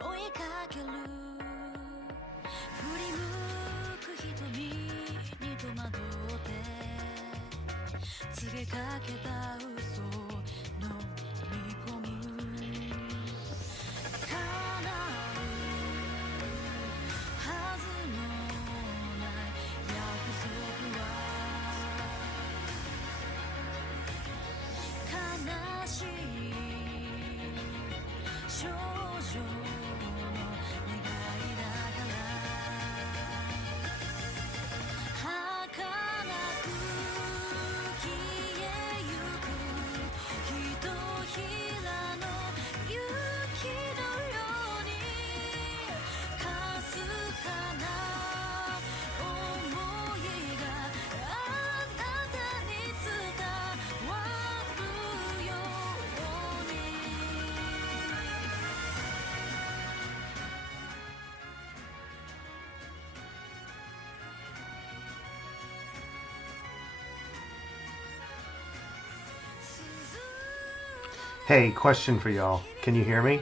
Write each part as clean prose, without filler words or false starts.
追いかける振り向く瞳に戸惑って告げかけた嘘飲み込む叶うはずのない約束は悲しい少女の願いだから儚く消えゆくひとひらの雪のようにかすかな想いがあなたに伝わるように Hey, question for y'all. Can you hear me?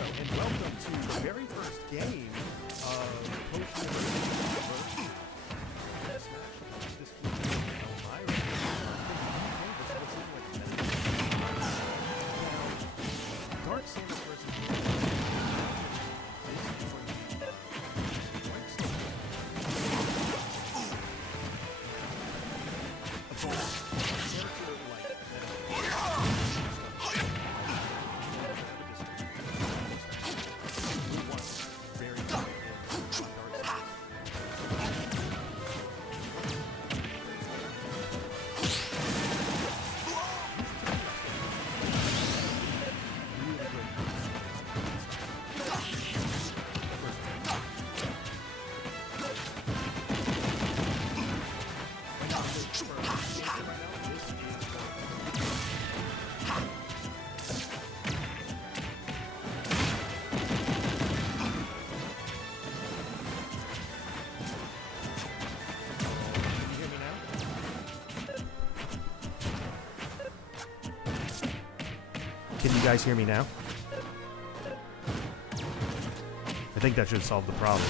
And welcome to the very first game of post-university Smash this week in Elmira. Now, Dark Samus versus Can you guys hear me now? I think that should solve the problem.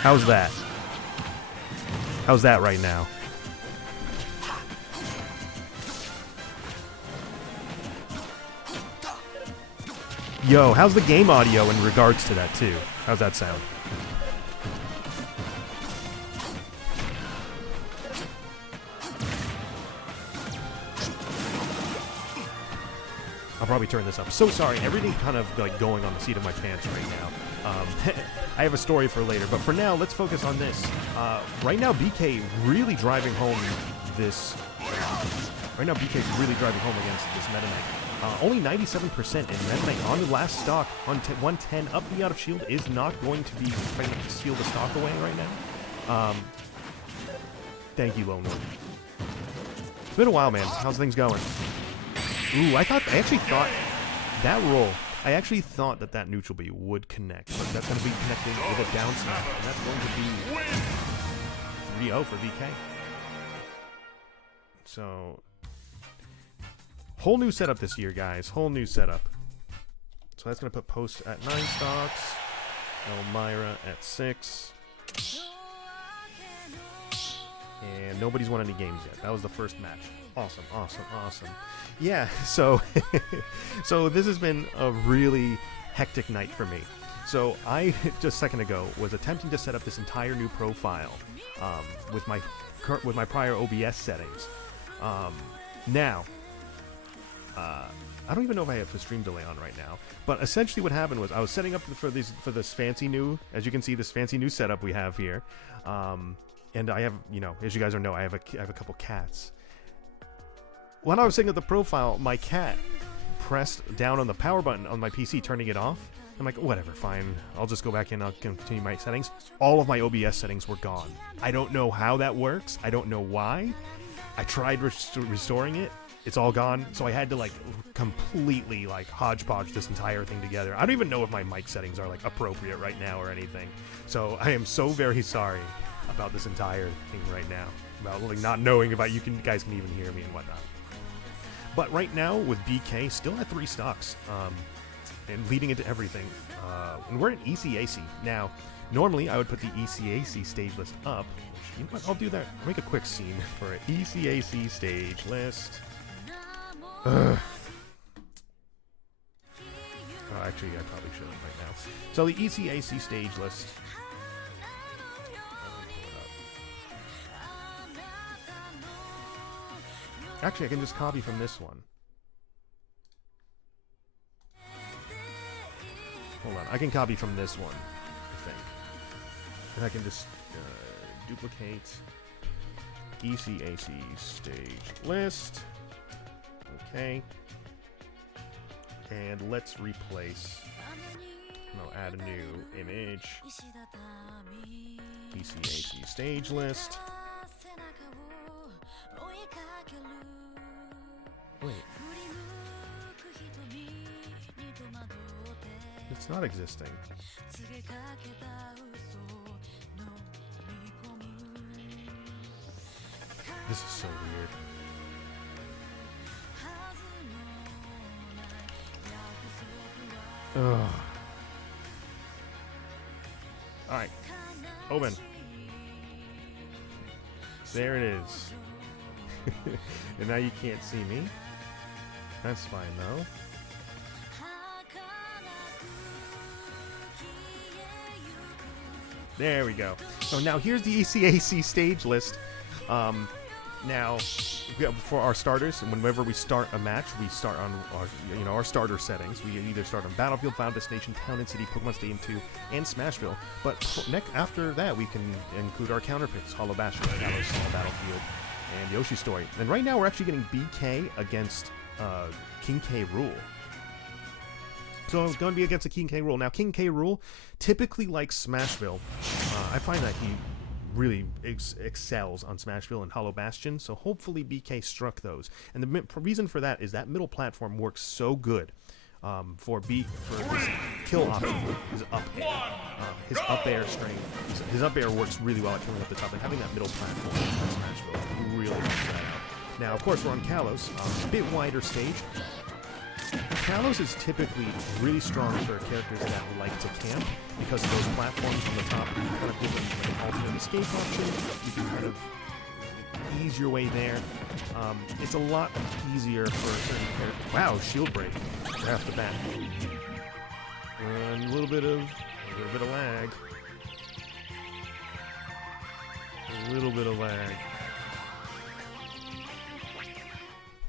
How's that? How's that right now? Yo, how's the game audio in regards to that too? How's that sound? I'll probably turn this up. So sorry, everything kind of like going on the seat of my pants right now. I have a story for later, but for now, let's focus on this. Right now, BK really driving home this. Right now, BK is really driving home against this Meta Knight. Only 97% in Meta Knight on the last stock on 110 up the out of shield is not going to be trying to steal the stock away right now. Thank you, Lone Wolf. It's been a while, man. How's things going? Ooh, I actually thought that roll. I actually thought that neutral B would connect, but that's going to be connecting with a down smash, and that's going to be 3-0 for VK. So, whole new setup this year, guys. Whole new setup. So that's going to put Post at 9 stocks, Elmira at 6. And nobody's won any games yet. That was the first match. Awesome, awesome, awesome. Yeah, so so this has been a really hectic night for me. So I, just a second ago, was attempting to set up this entire new profile with my prior OBS settings. Now, I don't even know if I have a stream delay on right now, but essentially what happened was I was setting up for this fancy new, as you can see, this fancy new setup we have here. And I have, you know, as you guys know, I have a couple cats. When I was setting up the profile, my cat pressed down on the power button on my PC, turning it off. I'm like, whatever, fine. I'll just go back in, I'll continue my settings. All of my OBS settings were gone. I don't know how that works. I don't know why. I tried restoring it. It's all gone. So I had to like completely like hodgepodge this entire thing together. I don't even know if my mic settings are like appropriate right now or anything. So I am so very sorry about this entire thing right now. About like not knowing if you guys can even hear me and whatnot. But right now with BK still at 3 stocks, and leading into everything, and we're in ECAC now. Normally I would put the ECAC stage list up. You know what? I'll do that. I'll make a quick scene for an ECAC stage list. Oh, actually, I probably shouldn't right now. So the ECAC stage list. Actually, I can just copy from this one. Hold on, I can copy from this one, I think. And I can just duplicate ECAC stage list. Okay. And let's replace, no, add a new image. ECAC stage list. Wait. It's not existing. This is so weird. Ugh. Alright. Open. There it is. And now you can't see me. That's fine though. There we go. So now here's the ECAC stage list. Now, for our starters, and whenever we start a match, we start on our starter settings. We either start on Battlefield, Final Destination, Town and City, Pokemon Stadium 2, and Smashville. But after that, we can include our counter picks: Hollow Bastion, Gallows, Small Battlefield, and Yoshi Story. And right now, we're actually getting BK against King K. Rool. So it's going to be against a King K. Rool. Now, King K. Rool typically likes Smashville. I find that he really excels on Smashville and Hollow Bastion, so hopefully BK struck those. And the reason for that is that middle platform works so good for his kill option, his up air. His up air strength, his up air works really well at killing up the top, and having that middle platform on Smashville really helps that out. Now, of course, we're on Kalos, a bit wider stage. Kalos is typically really strong for characters that like to camp because of those platforms on the top. You kind of give them like an alternate escape option. You can kind of ease your way there. It's a lot easier for certain characters. Wow, shield break right off the bat. And a little bit of lag. A little bit of lag.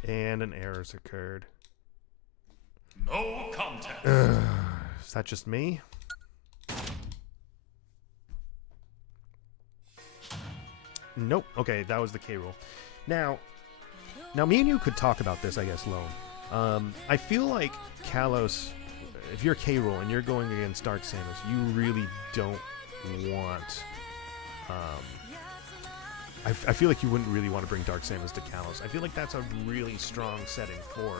And an error's occurred. No contest. Is that just me? Nope. Okay, that was the K roll. Now, me and you could talk about this, I guess, Lone. I feel like Kalos, if you're K roll and you're going against Dark Samus, you really don't want. I feel like you wouldn't really want to bring Dark Samus to Kalos. I feel like that's a really strong setting for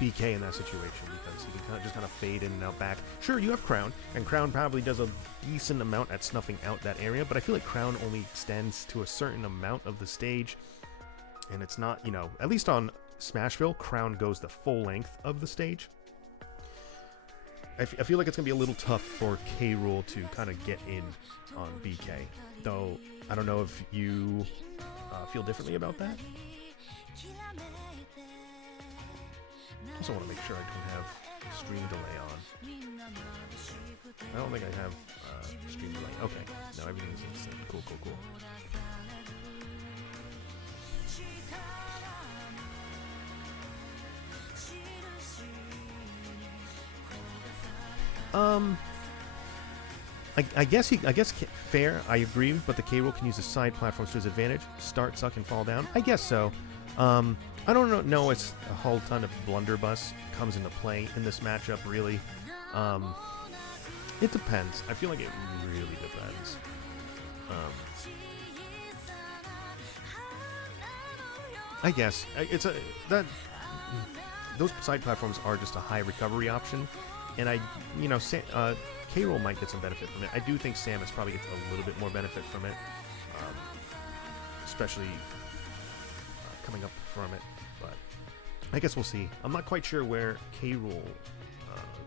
BK in that situation, because he can just kind of fade in and out back. Sure, you have Crown, and Crown probably does a decent amount at snuffing out that area, but I feel like Crown only extends to a certain amount of the stage, and it's not, you know, at least on Smashville, Crown goes the full length of the stage. I feel like it's going to be a little tough for K. Rool to kind of get in on BK, though I don't know if you feel differently about that. I also want to make sure I don't have stream delay on. I don't think I have stream delay. Okay, no, everything's instant. Cool. I guess fair. I agree, but the K Rool can use the side platforms to his advantage. Start, suck, and fall down. I guess so. I don't know. It's a whole ton of blunderbuss comes into play in this matchup. Really, it depends. I feel like it really depends. I guess it's those side platforms are just a high recovery option, and K. Rool might get some benefit from it. I do think Samus probably gets a little bit more benefit from it, especially coming up from it. But I guess we'll see. I'm not quite sure where K. Rool,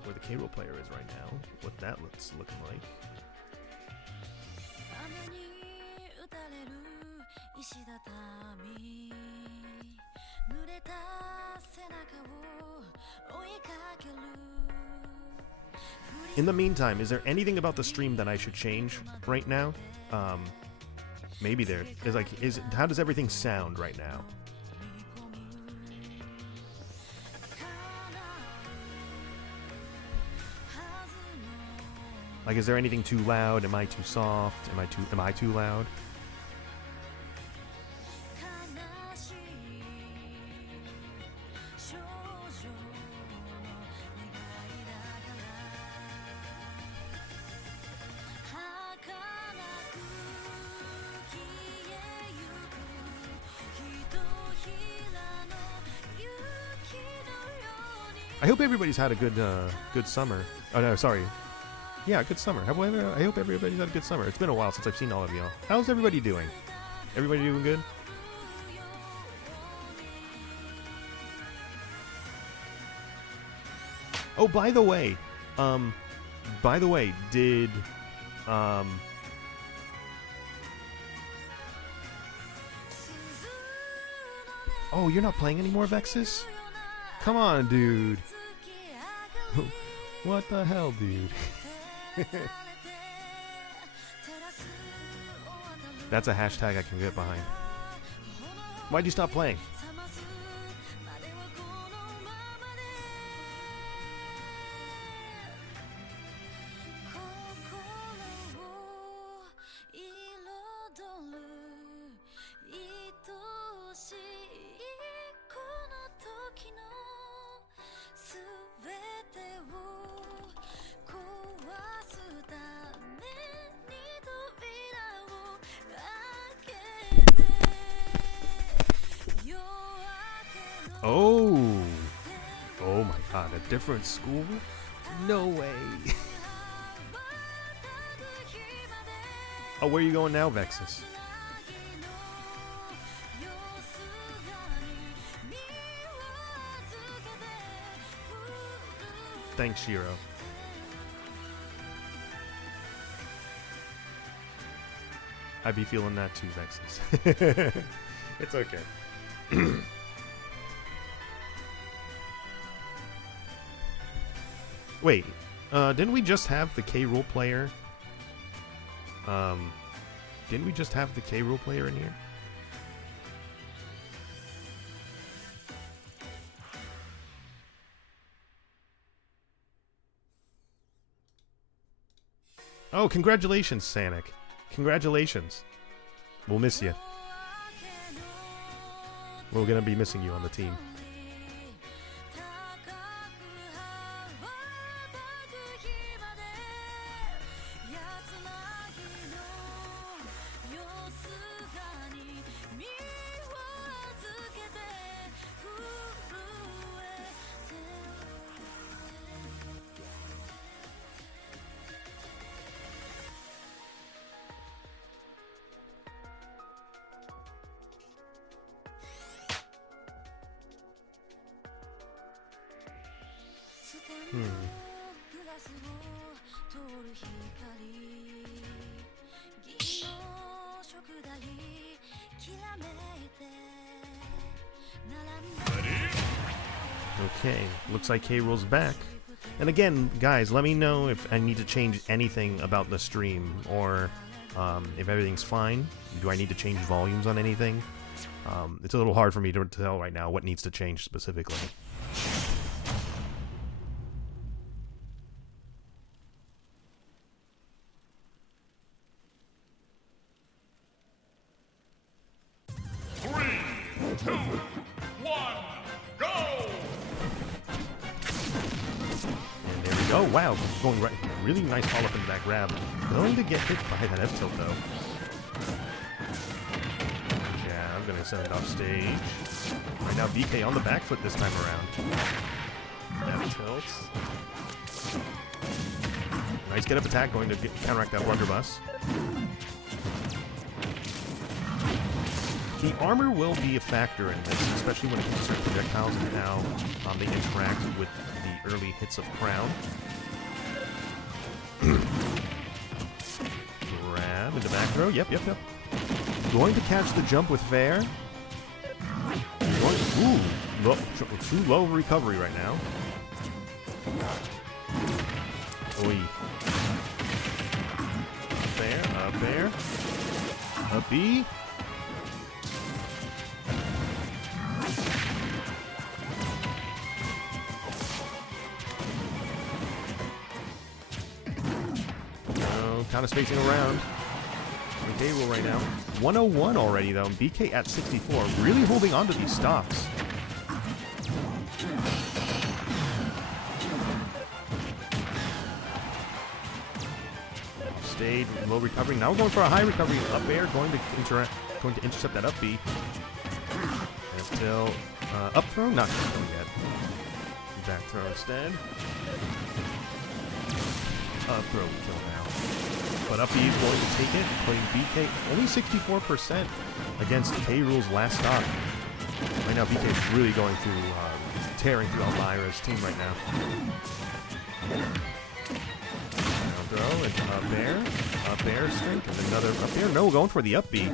where the K. Rool player is right now. What that looks looking like. In the meantime, is there anything about the stream that I should change right now? Maybe there is. How does everything sound right now? Like, is there anything too loud? Am I too soft? Am I too loud? I hope everybody's had a good summer. Oh no, sorry. Yeah, good summer. I hope everybody's had a good summer. It's been a while since I've seen all of y'all. How's everybody doing? Everybody doing good? Oh, by the way, did oh, you're not playing anymore, Vexus? Come on, dude. What the hell, dude? That's a hashtag I can get behind. Why'd you stop playing? Oh my god, a different school? No way. Oh, where are you going now, Vexus? Thanks, Shiro. I'd be feeling that too, Vexus. It's okay. Wait, didn't we just have the K. Rool player? Didn't we just have the K. Rool player in here? Oh, congratulations, Sanic. Congratulations. We'll miss you. We're gonna be missing you on the team. Okay, looks like K-Rool's back. And again, guys, let me know if I need to change anything about the stream, or if everything's fine. Do I need to change volumes on anything? It's a little hard for me to tell right now what needs to change specifically. Oh wow, going right, really nice follow up into that grab. Going to get hit by that F tilt though. Yeah, I'm gonna send it off stage. Right now, BK on the back foot this time around. F tilt. Nice get up attack, going to counteract that blunderbuss. The armor will be a factor in this, especially when it comes to certain projectiles and how they interact with the early hits of Crown. Grab into back throw. Yep. Going to catch the jump with fair. Too low recovery right now. Oi. Up there. Up B. Kind of spacing around. K-Rool right now. 101 already, though. BK at 64. Really holding on to these stocks. Stayed low recovery. Now we're going for a high recovery. Up air, going to intercept that up B. And still up throw, not going yet. Back throw instead. Up throw kill now. But up B is going to take it, putting BK only 64% against K-Rool's last stock. Right now, BK is really going through, tearing through Elmira's team right now. Down throw, it's up air strength, and another up air. No, going for the up B.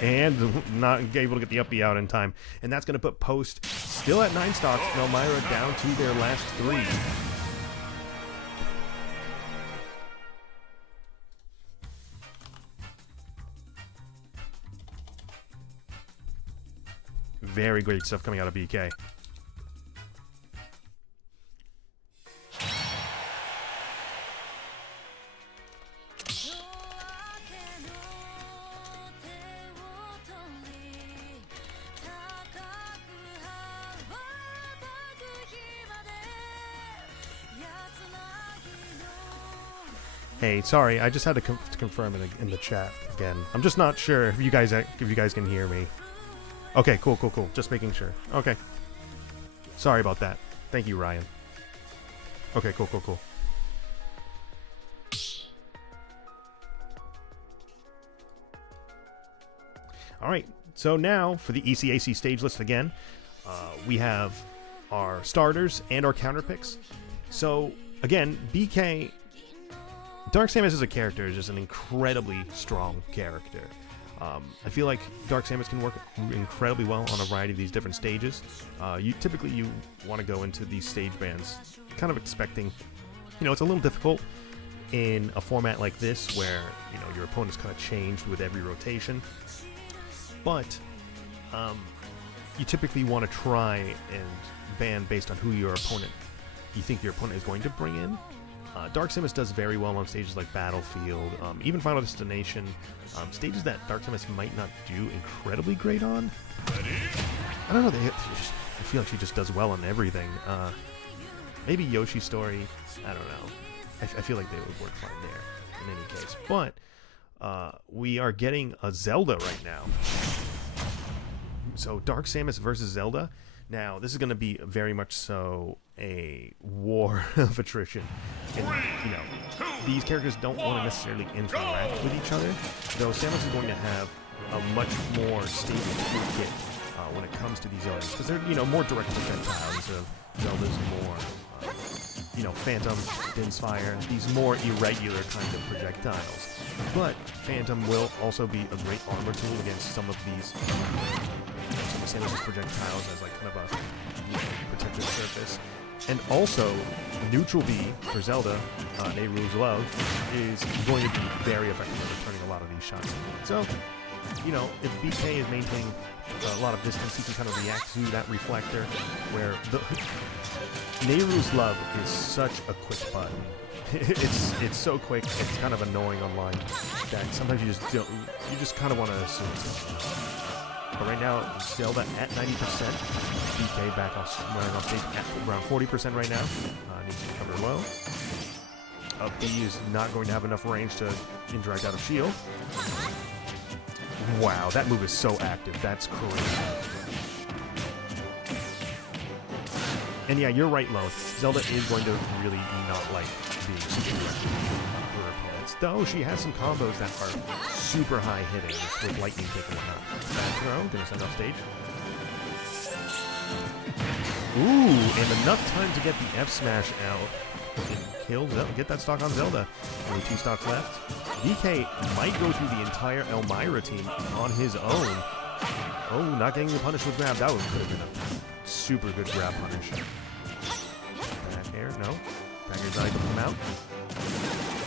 And not able to get the up B out in time. And that's going to put Post still at 9 stocks. Elmira down to their last 3. Very great stuff coming out of BK. Hey, sorry, I just had to confirm in the chat again. I'm just not sure if you guys can hear me. Okay, cool. Just making sure. Okay. Sorry about that. Thank you, Ryan. Okay, cool. All right, so now for the ECAC stage list again, we have our starters and our counter picks. So again, BK, Dark Samus as a character is just an incredibly strong character. I feel like Dark Samus can work incredibly well on a variety of these different stages. You want to go into these stage bands kind of expecting, it's a little difficult, in a format like this where, you know, your opponent's kind of changed with every rotation. But you typically want to try and ban based on who you think your opponent is going to bring in. Dark Samus does very well on stages like Battlefield, even Final Destination, stages that Dark Samus might not do incredibly great on. I don't know, I feel like she just does well on everything. Maybe Yoshi's Story, I don't know. I feel like they would work fine there in any case. But we are getting a Zelda right now. So Dark Samus versus Zelda. Now, this is going to be very much so a war of attrition. And, you know, these characters don't want to necessarily interact with each other, though Samus is going to have a much more stable toolkit when it comes to these elements, because they're, you know, more direct projectiles. So Zelda's more, you know, Phantom, Din's Fire, these more irregular kind of projectiles. But Phantom will also be a great armor tool against some of these some of Samus' projectiles as like kind of a, you know, protective surface. And also, Neutral B for Zelda, Nehru's Love, is going to be very effective at returning a lot of these shots. So, you know, if BK is maintaining a lot of distance, he can kind of react to that reflector, where the Nehru's Love is such a quick button. It's so quick, it's kind of annoying online that sometimes you just kind of want to assume it. But right now, Zelda at 90%. BK back off stage at around 40% right now. Needs to cover low. B is not going to have enough range to interact out of shield. Wow, that move is so active. That's crazy. And yeah, you're right, Lone. Zelda is going to really not like being super aggressive for her opponents. Though she has some combos that are super high hitting with lightning kick and whatnot. Bad throw, gonna send off stage. Ooh, and enough time to get the F smash out and kill Zelda. Get that stock on Zelda. Only 2 stocks left. DK might go through the entire Elmira team on his own. Oh, not getting the punish with grab. That could have been a super good grab punish. Back air, no. Back air's not able to come out.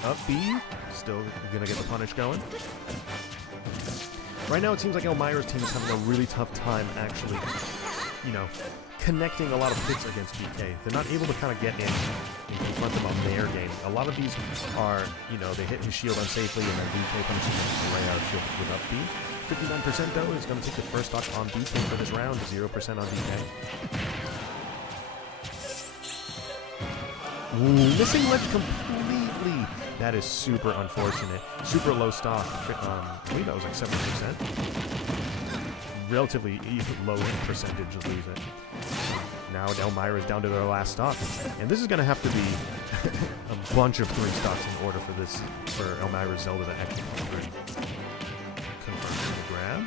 Up B, still gonna get the punish going. Right now it seems like Elmira's team is having a really tough time actually, you know, connecting a lot of hits against BK. They're not able to kind of get in and confront them on their game. A lot of these are, you know, they hit his shield unsafely and then BK punishes them right out of shield with up B. 59% though is going to take the first stock on BK for this round, 0% on BK. Ooh, missing ledge completely. That is super unfortunate. Super low stock. I believe that was like 70%. Relatively low percentage to lose it. Now Elmira is down to their last stock. And this is going to have to be a bunch of 3 stocks in order for Elmira's Zelda to actually confirm the grab.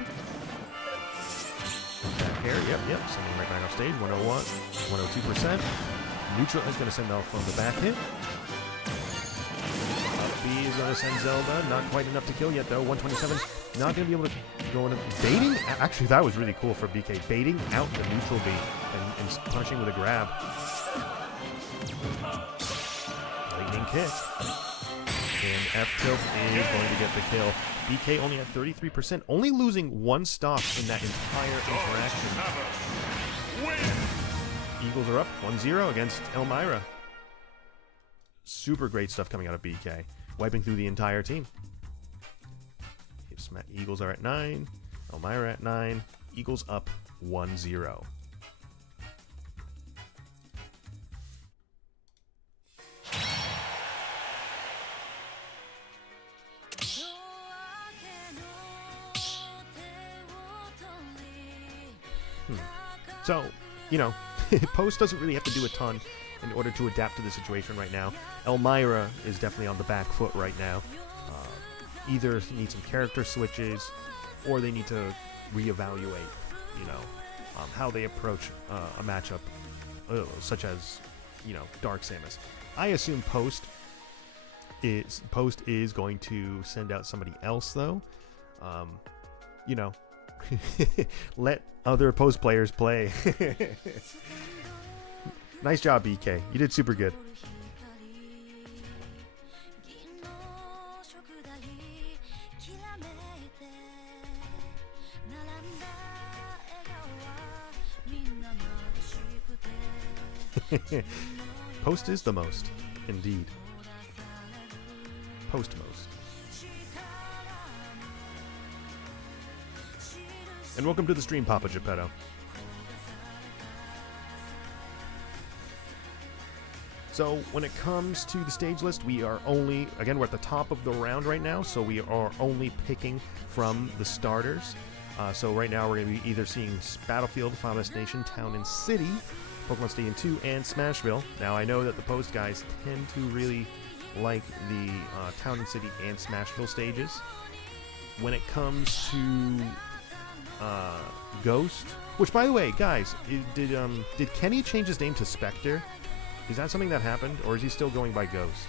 Back air, yep, sending right back off stage, 101, 102%. Neutral is going to send off on the back hit. Up B is going to send Zelda, not quite enough to kill yet though, 127. Not going to be able to go into baiting. Actually, that was really cool for BK, baiting out the neutral B and punishing with a grab. Lightning kick. And F tilt is going to get the kill. BK only at 33%, only losing 1 stock in that entire interaction. Eagles are up 1-0 against Elmira. Super great stuff coming out of BK, wiping through the entire team. Eagles are at 9, Elmira at 9, Eagles up 1-0. So, you know, Post doesn't really have to do a ton in order to adapt to the situation right now. Elmira is definitely on the back foot right now. Either need some character switches, or they need to reevaluate, you know, how they approach a matchup such as, you know, Dark Samus. I assume Post is going to send out somebody else though. You know, let other Post players play. Nice job, BK. You did super good. Post is the most, indeed. Postmost. And welcome to the stream, Papa Geppetto. So when it comes to the stage list, we are only, again, we're at the top of the round right now, so we are only picking from the starters. So right now we're going to be either seeing Battlefield, Final Destination, Town and City, Pokemon Stadium 2, and Smashville. Now I know that the post guys tend to really like the Town and City and Smashville stages. When it comes to Ghost, which by the way, guys, did Kenny change his name to Spectre? Is that something that happened, or is he still going by Ghost?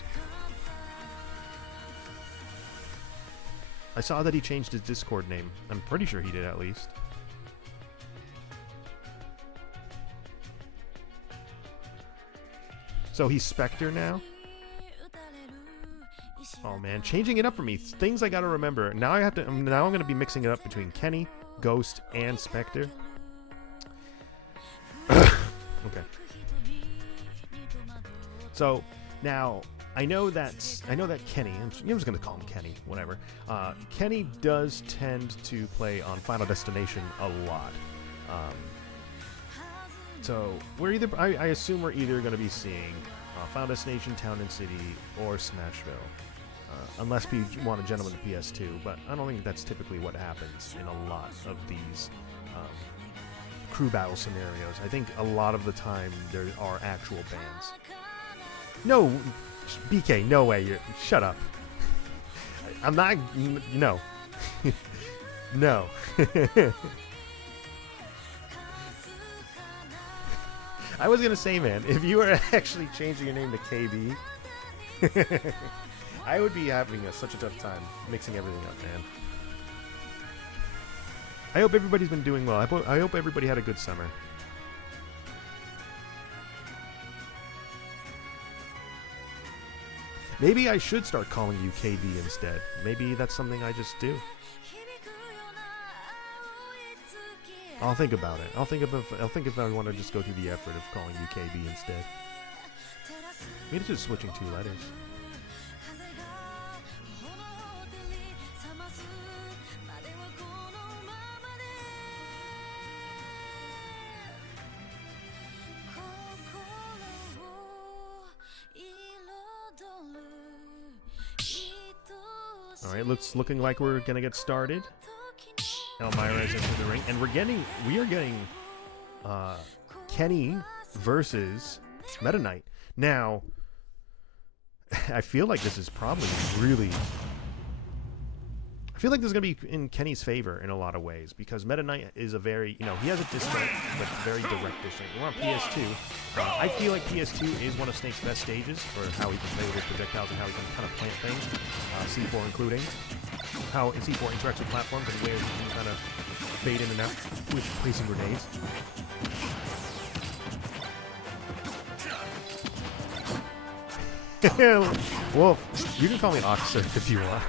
I saw that he changed his Discord name. I'm pretty sure he did, at least. So he's Spectre now? Oh man, changing it up for me. Things I gotta remember. Now I'm gonna be mixing it up between Kenny, Ghost, and Spectre. Okay. So now I know that Kenny, I'm just gonna call him Kenny, whatever. Kenny does tend to play on Final Destination a lot. So we're either, I assume we're either gonna be seeing Final Destination, Town and City, or Smashville. Unless we want a gentleman to PS2, but I don't think that's typically what happens in a lot of these crew battle scenarios. I think a lot of the time there are actual bands. No, BK, no way. Shut up. I'm not. No. No. I was gonna say, man, if you were actually changing your name to KB, I would be having such a tough time mixing everything up, man. I hope everybody's been doing well. I hope everybody had a good summer. Maybe I should start calling you KB instead. Maybe that's something I just do. I'll think about it. I'll think if I want to just go through the effort of calling you KB instead. Maybe it's just switching 2 letters. Alright, looking like we're gonna get started. Elmira is into the ring, and we are getting Kenny versus Meta Knight. Now, I feel like this is probably really. I feel like this is going to be in Kenny's favor in a lot of ways, because Meta Knight is a very, he has a discount, but very direct discount. We're on PS2. I feel like PS2 is one of Snake's best stages for how he can play with his projectiles and how he can kind of plant things. C4 including. How C4 interacts with platforms and ways he can kind of fade in and out with placing grenades. Wolf, you can call me Oxsurf if you want.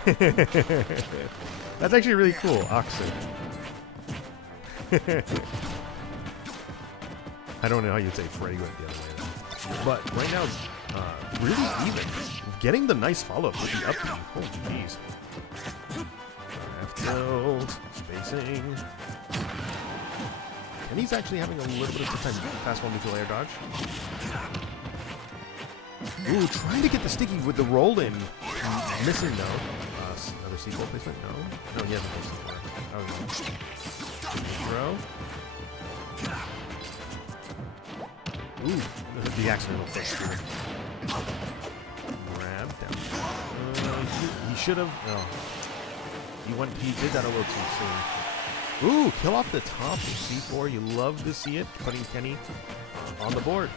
That's actually really cool, Oxsurf. I don't know how you'd say Freddy went the other way. But right now, really even. Getting the nice follow-up with the up B. Oh, jeez. F-tilt, spacing. And he's actually having a little bit of time. Fast one neutral air dodge. Ooh, trying to get the sticky with the roll-in. Missing, though. Another C4 placement? No. No, he hasn't placed C4. Oh, no. Throw. Ooh, the accidental fist here. Grab down. He should have. Oh. He did that a little too soon. Ooh, kill off the top of C4. You love to see it. Putting Kenny on the board.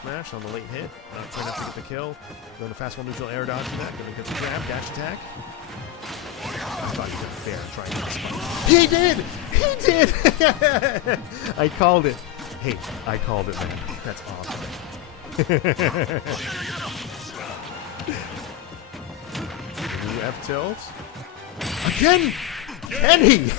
Smash on the late hit. Trying to get the kill. Going to fast one neutral air dodge that. Going to get the grab, dash attack. I thought he was fair trying to spot. He did! He did! I called it. Hey, I called it, man. That's awesome. New F tilt. Again! Kenny!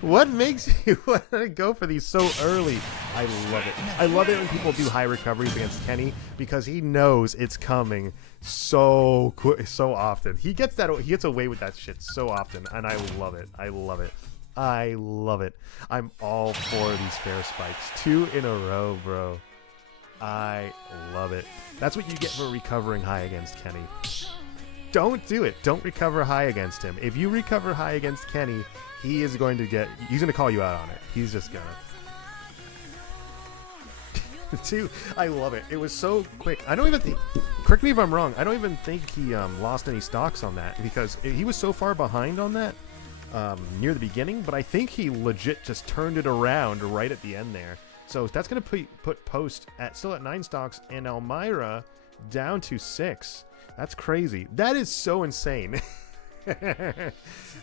What makes you want to go for these so early? I love it. I love it when people do high recoveries against Kenny because he knows it's coming so quick, so often. He gets away with that shit so often, and I love it. I love it. I love it. I'm all for these fair spikes. 2 in a row, bro. I love it. That's what you get for recovering high against Kenny. Don't do it. Don't recover high against him. If you recover high against Kenny, he's going to call you out on it. He's just gonna. 2, I love it. It was so quick. I don't even think, correct me if I'm wrong, I don't even think he lost any stocks on that because he was so far behind on that near the beginning, but I think he legit just turned it around right at the end there. So that's going to put Post still at 9 stocks and Elmira down to 6. That's crazy. That is so insane.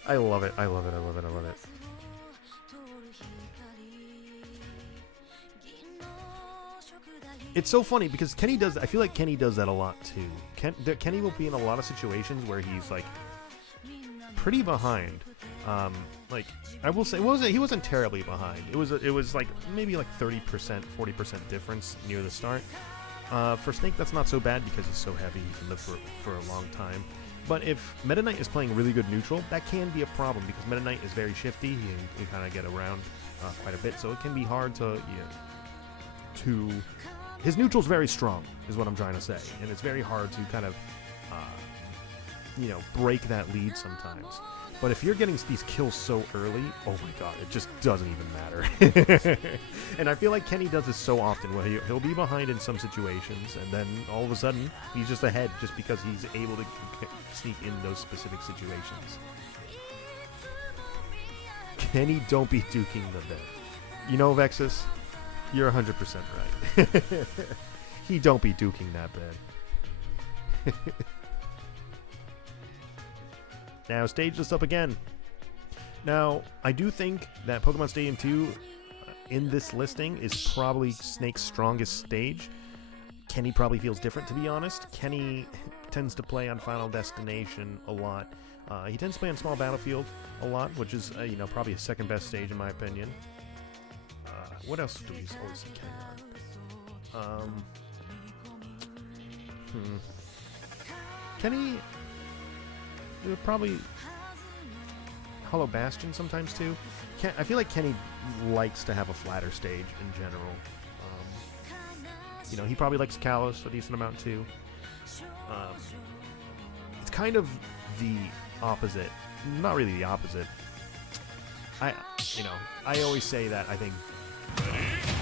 I love it. I love it. I love it. I love it. It's so funny because Kenny does. I feel like Kenny does that a lot too. Kenny will be in a lot of situations where he's like pretty behind. Like I will say, he wasn't terribly behind. It was like maybe like 30%, 40% difference near the start. For Snake, that's not so bad because he's so heavy. He can live for a long time. But if Meta Knight is playing really good neutral, that can be a problem because Meta Knight is very shifty. He can kind of get around quite a bit, so it can be hard to his neutral's very strong, is what I'm trying to say, and it's very hard to kind of break that lead sometimes. But if you're getting these kills so early, oh my god, it just doesn't even matter. And I feel like Kenny does this so often where he'll be behind in some situations, and then all of a sudden, he's just ahead just because he's able to sneak in those specific situations. Kenny, don't be duking the bed. You know, Vexus, you're 100% right. He don't be duking that bed. Now, stage this up again. Now, I do think that Pokemon Stadium 2 in this listing is probably Snake's strongest stage. Kenny probably feels different, to be honest. Kenny tends to play on Final Destination a lot. He tends to play on Small Battlefield a lot, which is, probably his second best stage in my opinion. What else do we always see Kenny on? Kenny... probably Hollow Bastion sometimes too. I feel like Kenny likes to have a flatter stage in general. He probably likes Kalos a decent amount too. It's kind of the opposite. Not really the opposite. I always say that I think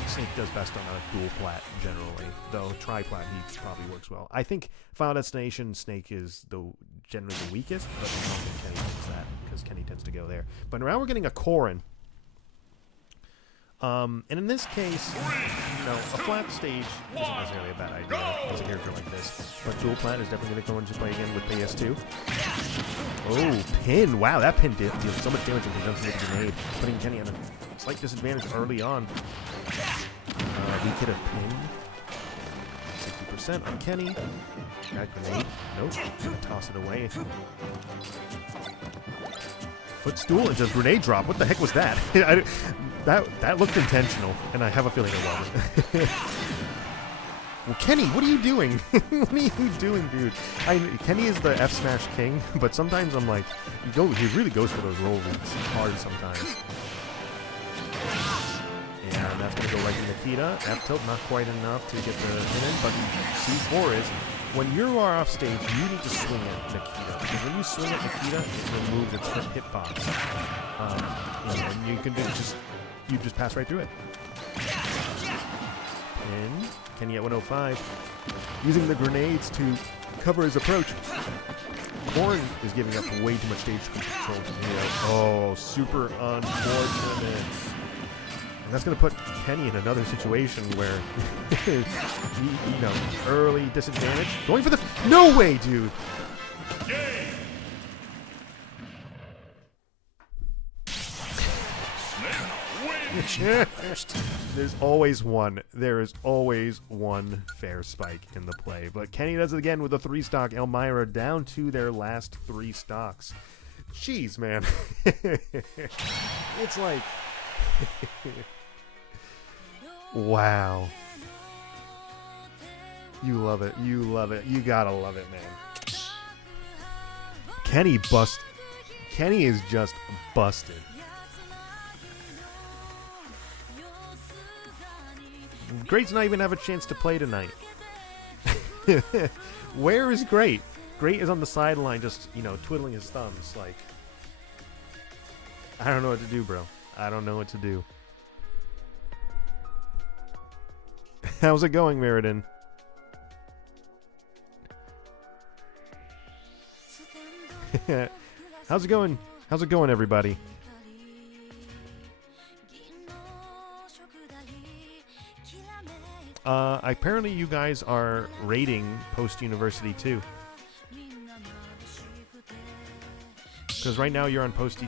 Snake does best on a dual plat generally, though tri-plat he probably works well. I think Final Destination Snake is generally the weakest, but I don't think Kenny thinks that because Kenny tends to go there. But now we're getting a Corrin. And in this case, a flat stage isn't necessarily a bad idea as a character like this. But dual plat is definitely going to go into play again with PS2. Oh, pin! Wow, that pin deals so much damage in conjunction with the grenade, putting Kenny at a slight disadvantage early on. We could have pinned 60% on Kenny. That grenade. Nope. Gonna toss it away. Footstool and just grenade drop. What the heck was that? That looked intentional, and I have a feeling it wasn't. Well, Kenny, what are you doing? What are you doing, dude? Kenny is the F smash king, but sometimes I'm like, he really goes for those roll reads hard sometimes. And that's going to go right to Nikita. F-tilt, not quite enough to get the pin in, but C4 is, when you are off stage, you need to swing at Nikita. Because when you swing at Nikita, it removes its hitbox. And you can you just pass right through it. Pin. Kenny at 105. Using the grenades to cover his approach. Corrin is giving up way too much stage control to Neo. Oh, super unfortunate. And that's going to put Kenny in another situation where, early disadvantage. Going for the... No way, dude! There's always one. There is always one fair spike in the play. But Kenny does it again with a 3-stock. Elmira down to their last 3 stocks. Jeez, man. It's like... Wow. You love it. You love it. You gotta love it, man. Kenny is just busted. Great's not even have a chance to play tonight. Where is Great? Great is on the sideline just, you know, twiddling his thumbs like... I don't know what to do, bro. I don't know what to do. How's it going, Meriden? How's it going? How's it going, everybody? Apparently you guys are raiding post-university too. Because right now you're on post.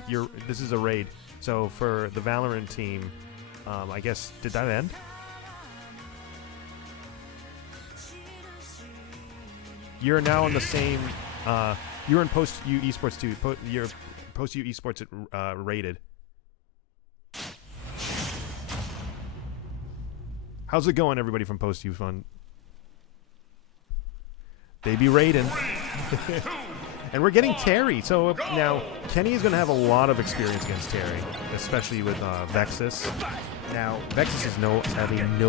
This is a raid. So for the Valorant team, I guess, did that end? You're now on the same. You're in post U esports too. You're post U esports rated. How's it going, everybody from post U fun? They be raiding. And we're getting Terry. So now Kenny is going to have a lot of experience against Terry, especially with Vexus. Now Vexus is no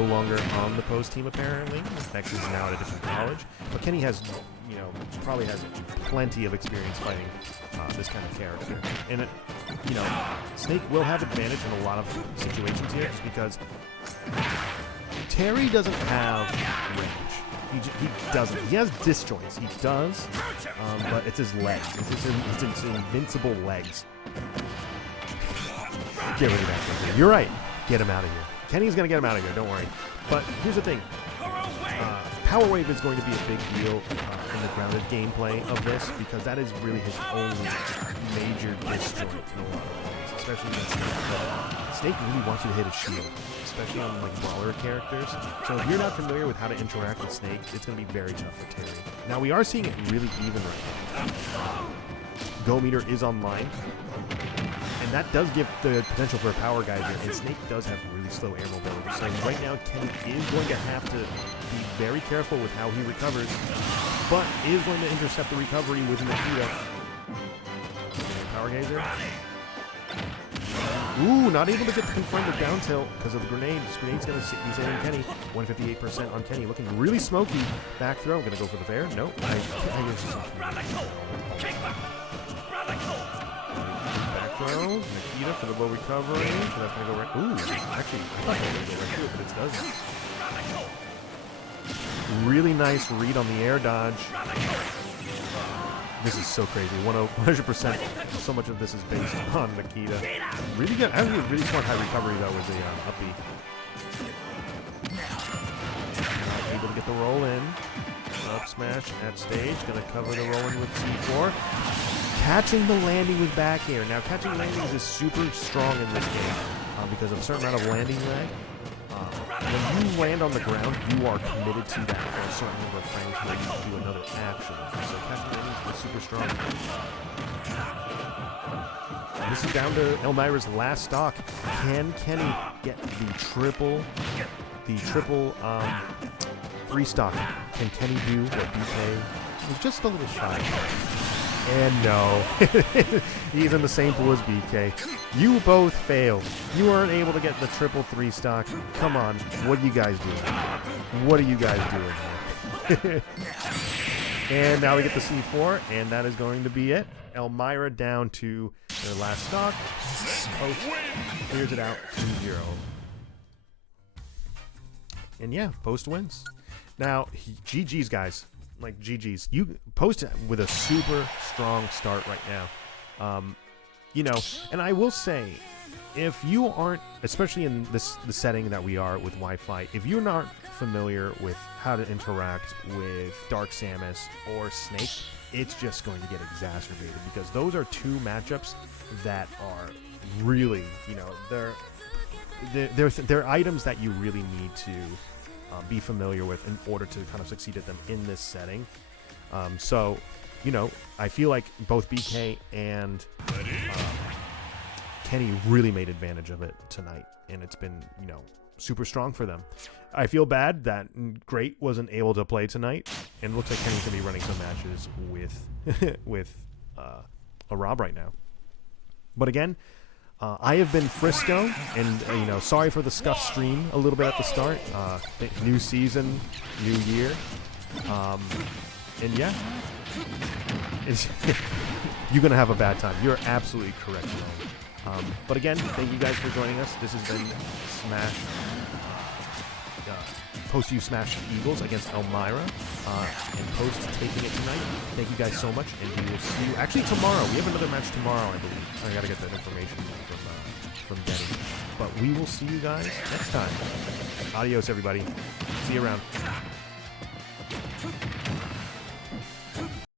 longer on the post team apparently. Vexus is now at a different college, but Kenny has, you know, probably has plenty of experience fighting this kind of character. And it, you know, Snake will have advantage in a lot of situations here, just because Terry doesn't have range. He doesn't. He has disjoints. He does, but it's his legs. It's his invincible legs. Get rid of that. You're right. Get him out of here. Kenny's going to get him out of here. Don't worry. But here's the thing. Power Wave is going to be a big deal in the grounded gameplay of this, because that is really his only major disjoint in a lot of ways, especially against Snake. Snake really wants you to hit his shield, especially on like brawler characters. So if you're not familiar with how to interact with Snake, it's going to be very tough for Terry. Now we are seeing it really even right now. Go meter is online, and that does give the potential for a power geyser, and Snake does have really slow air mobility. So right now Kenny is going to have to be very careful with how he recovers, but is going to intercept the recovery with Nikita. Power geyser. Ooh, not able to get confirmed with down tilt because of the grenade. This grenade's going to be saving Kenny. 158% on Kenny. Looking really smoky. Back throw. Going to go for the fair. Nope. Back throw. Nikita for the low recovery. So that's going to go right. Ooh, actually, I thought that was going to go right through it, but it doesn't. Really nice read on the air dodge. This is so crazy. 100%. So much of this is based on Nikita. Really good. Actually, really smart high recovery though with the up B. Able to get the roll in. Up smash at stage. Gonna cover the roll in with C4. Catching the landing with back air. Now, catching landings is super strong in this game because of a certain amount of landing lag. When you land on the ground, you are committed to that for a certain number of frames before you do another action. So catching landings is super strong. And this is down to Elmira's last stock. Can Kenny get the triple 3 stock? Can Kenny do what BK was just a little shy? And no, he's in the same pool as BK. You both failed. You weren't able to get the triple 3 stock. Come on, what are you guys doing? What are you guys doing? And now we get the C4, and that is going to be it. Elmira down to their last stock. Post clears it out 2-0. And yeah, Post wins. Now, GG's, guys. Like, GG's. You Post with a super strong start right now. You know, and I will say, if you aren't, especially in the setting that we are with Wi-Fi, if you're not familiar with how to interact with Dark Samus or Snake, it's just going to get exacerbated, because those are two matchups that are really, you know, they're items that you really need to be familiar with in order to kind of succeed at them in this setting. So you know, I feel like both BK and Kenny really made advantage of it tonight, and it's been, you know, super strong for them. I feel bad that Great wasn't able to play tonight, and it looks like Kenny's gonna be running some matches with with a Rob right now. But again, I have been Frisco, and you know, sorry for the scuff stream a little bit at the start. New season, new year, and yeah, you're gonna have a bad time. You're absolutely correct, Rome. But again, thank you guys for joining us. This has been Smash. Post you smashed Eagles against Elmira, and Post taking it tonight. Thank you guys so much, and we will see you actually tomorrow. We have another match tomorrow, I believe. I gotta get that information from Denny. But we will see you guys next time. Adios, everybody. See you around.